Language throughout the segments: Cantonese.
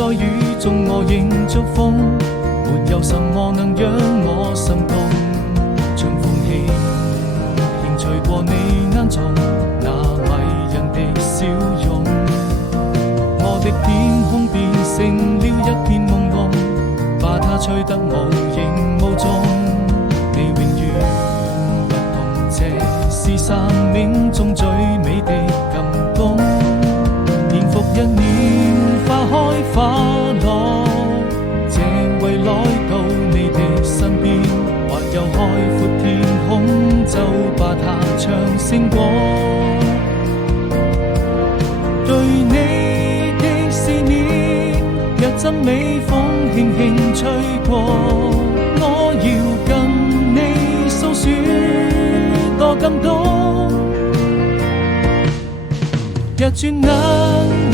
在雨中我仍祝福，沒有什麼能讓我心動。春風輕輕吹過你眼中那迷人的笑容，我的天空變成了一片朦朧，把它吹得無影無蹤。你永遠不同，這是生命中最美的感動。年復一年，花開花落，這為來到你的身邊，或有海闊天空，就把它唱勝過。對你的思念，若陣微風輕輕吹過，我要跟你訴說多感動。若轉眼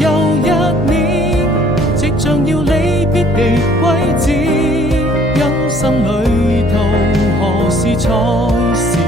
又一年，即將要離別的季節，人生旅途何時才是